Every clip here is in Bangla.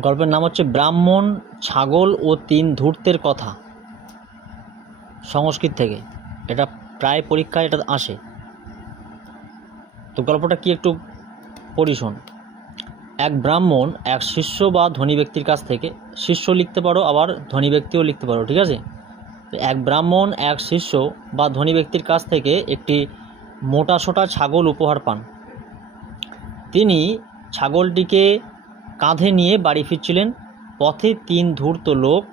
গল্পের নাম হচ্ছে ব্রাহ্মণ, ছাগল ও তিন ধূর্তের কথা। সংস্কৃত থেকে। এটা প্রায় পরীক্ষায় এটা আসে। তো গল্পটা কি একটু পড়ি শোন। এক ব্রাহ্মণ এক শিষ্য বা ধনী ব্যক্তির কাছ থেকে, শিষ্য লিখতে পারো, আবার ধনী ব্যক্তিও লিখতে পারো ঠিক আছে? এক ব্রাহ্মণ এক শিষ্য বা ধনী ব্যক্তির কাছ থেকে একটি মোটা সোটা ছাগল উপহার পান। তিনি ছাগলটিকে কাঁধে নিয়ে বাড়ি ফিরছিলেন। পথে তিন ধূর্ত লোক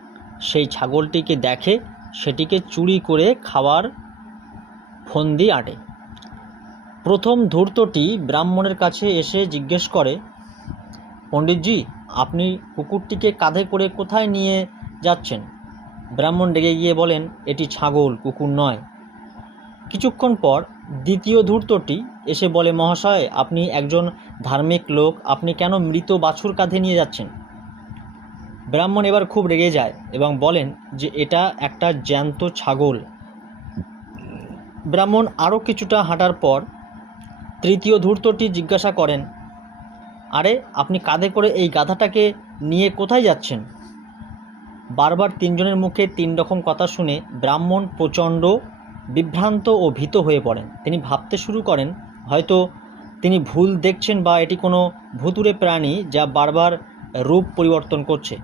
সেই ছাগলটিকে দেখে সেটিকে চুরি করে খাওয়ার ফন্দি আটে। প্রথম ধূর্তটি ব্রাহ্মণের কাছে এসে জিজ্ঞেস করে, পণ্ডিতজি, আপনি কুকুরটিকে কাঁধে করে কোথায় নিয়ে যাচ্ছেন? ব্রাহ্মণ ডেকে গিয়ে বলেন, এটি ছাগল, কুকুর নয়। কিছুক্ষণ পর দ্বিতীয় ধূর্তটি এসে বলে, মহাশয়, আপনি একজন ধার্মিক লোক, আপনি কেন মৃত বাছুর কাঁধে নিয়ে যাচ্ছেন? ব্রাহ্মণ এবার খুব রেগে যায় এবং বলেন যে, এটা একটা জ্যান্ত ছাগল। ব্রাহ্মণ আরও কিছুটা হাঁটার পর তৃতীয় ধূর্তটি জিজ্ঞাসা করেন, আরে, আপনি কাঁধে করে এই গাধাটাকে নিয়ে কোথায় যাচ্ছেন? বারবার তিনজনের মুখে তিন রকম কথা শুনে ব্রাহ্মণ প্রচণ্ড বিভ্রান্ত ও ভীত হয়ে পড়েন। তিনি ভাবতে শুরু করেন, হয়তো তিনি ভুল দেখছেন বা এটি কোনো ভুতুরে প্রাণী যা বারবার রূপ পরিবর্তন করছে।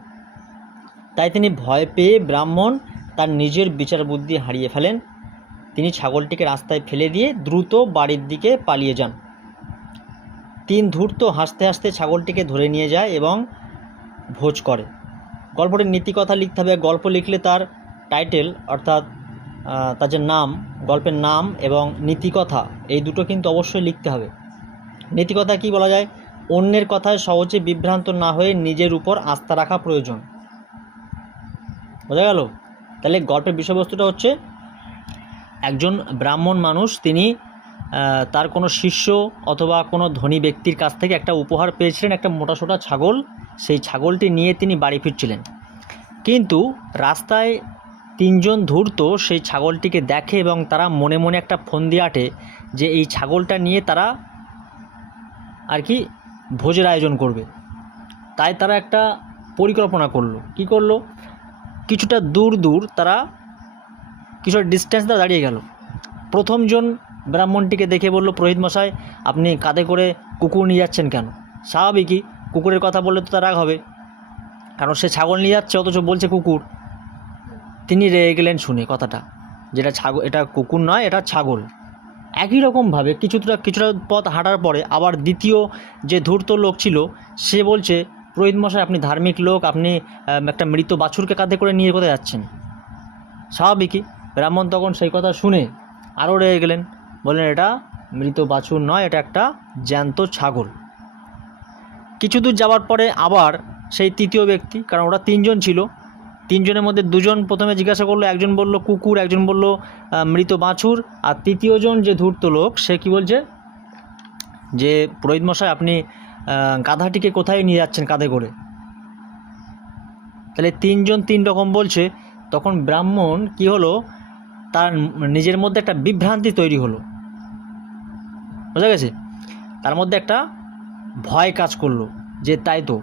তাই তিনি ভয় পেয়ে ব্রাহ্মণ তার নিজের বিচার বুদ্ধি হারিয়ে ফেলেন। তিনি ছাগলটিকে রাস্তায় ফেলে দিয়ে দ্রুত বাড়ির দিকে পালিয়ে যান। তিন ধূর্ত হাসতে হাসতে ছাগলটিকে ধরে নিয়ে যায় এবং ভোজ করে। গল্পটির নীতিকথা লিখতে হবে, গল্প লিখলে তার টাইটেল অর্থাৎ তার যে নাম, গল্পের নাম এবং নীতিকথা, এই দুটো কিন্তু অবশ্যই লিখতে হবে। নীতিকথা কি বলা যায়? অন্যের কথায় সহজে বিভ্রান্ত না হয়ে নিজের উপর আস্থা রাখা প্রয়োজন। বোঝা গেল? তাহলে গল্পের বিষয়বস্তুটা হচ্ছে, একজন ব্রাহ্মণ মানুষ, তিনি তার কোনো শিষ্য অথবা কোনো ধনী ব্যক্তির কাছ থেকে একটা উপহার পেয়েছিলেন, একটা মোটাসোটা ছাগল। সেই ছাগলটি নিয়ে তিনি বাড়ি ফিরছিলেন। কিন্তু রাস্তায় তিনজন ধূর্ত সেই ছাগলটিকে দেখে এবং তারা মনে মনে একটা ফন্দি আটে যে এই ছাগলটা নিয়ে তারা আর কি ভোজের আয়োজন করবে। তাই তারা একটা পরিকল্পনা করল। কি করল? কিছুটা দূর দূর তারা কিছুটা ডিস্টেন্স দা দাঁড়িয়ে গেল। প্রথমজন ব্রাহ্মণটিকে দেখে বলল, পুরোহিত মশাই, আপনি কাঁধে করে কুকুর নিয়ে যাচ্ছেন কেন? স্বাভাবিকই, কুকুরের কথা বললে তো তার রাগ হবে। কারণ সে ছাগল নিয়ে যাচ্ছে, অথচ বলছে কুকুর। তিনি রেগে গেলেন শুনে কথাটা। যেটা ছাগল এটা কুকুর নয়, এটা ছাগল। একই রকমভাবে কিছুটা কিছুটা পথ হাঁটার পরে আবার দ্বিতীয় যে ধূর্ত লোক ছিল, সে বলছে, পুরোহিত মশাই, আপনি ধার্মিক লোক, আপনি একটা মৃত বাছুরকে কাঁধে করে নিয়ে কোথায় যাচ্ছেন? স্বাভাবিকই ব্রাহ্মণ তখন সেই কথা শুনে আরও রেগে গেলেন। বললেন, এটা মৃত বাছুর নয়, এটা একটা জ্যান্ত ছাগল। কিছু দূর যাওয়ার পরে আবার সেই তৃতীয় ব্যক্তি, কারণ ওরা তিনজন ছিল তিনজনের মধ্যে দুজন প্রথমে জিজ্ঞাসা করল, একজন বলল কুকুর, একজন বলল মৃত বাছুর। আর তৃতীয়জন যে ধূর্ত লোক, সে কি বলছে? যে, পুরোহিত মশাই, আপনি গাধাটিকে কোথায় নিয়ে যাচ্ছেন কাঁধে করে? তাহলে তিনজন তিন রকম বলছে। তখন ব্রাহ্মণ কি হলো? তার নিজের মধ্যে একটা বিভ্রান্তি তৈরি হলো। বোঝা গেছে? তার মধ্যে একটা ভয় কাজ করল, যে, তাই তো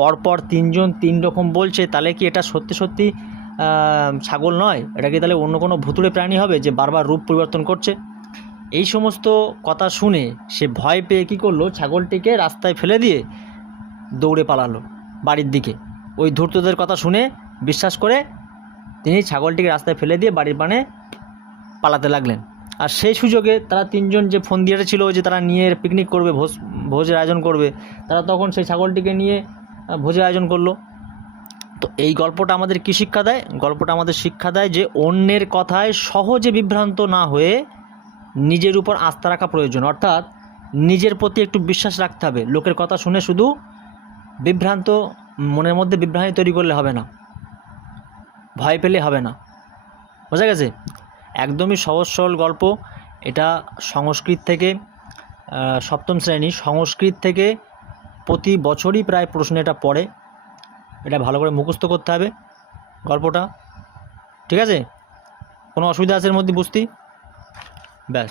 পরপর তিনজন তিন রকম বলছে, তাহলে কি এটা সত্যি সত্যি ছাগল নয়? এটা কি তাহলে অন্য কোনো ভুতুড়ে প্রাণী হবে যে বারবার রূপ পরিবর্তন করছে? এই সমস্ত কথা শুনে সে ভয় পেয়ে কী করল? ছাগলটিকে রাস্তায় ফেলে দিয়ে দৌড়ে পালালো বাড়ির দিকে। ওই ধূর্তদের কথা শুনে বিশ্বাস করে তিনি ছাগলটিকে রাস্তায় ফেলে দিয়ে বাড়ির পানে পালাতে লাগলেন। আর সেই সুযোগে তারা তিনজন যে ফোন দিয়ে ছিল যে তারা নিয়ে পিকনিক করবে, ভোজ, ভোজের আয়োজন করবে, তারা তখন সেই ছাগলটিকে নিয়ে ভোজের আয়োজন করল। তো এই গল্পটা আমাদের কী শিক্ষা দেয়? গল্পটা আমাদের শিক্ষা দেয় যে অন্যের কথায় সহজে বিভ্রান্ত না হয়ে নিজের উপর আস্থা রাখা প্রয়োজন। অর্থাৎ নিজের প্রতি একটু বিশ্বাস রাখতে হবে। লোকের কথা শুনে শুধু বিভ্রান্ত মনের মধ্যে বিভ্রান্তি তৈরি করলে হবে না। ভয় পেলে হবে না। বোঝা গেছে? একদমই সহজ সরল গল্প। এটা সংস্কৃত থেকে সপ্তম শ্রেণি, সংস্কৃত থেকে প্রতি বছরই প্রায় প্রশ্ন এটা পড়ে। এটা ভালো করে মুখস্থ করতে হবে গল্পটা। ঠিক আছে? কোনো অসুবিধা আছে এর মধ্যে বুঝতি? ব্যাস।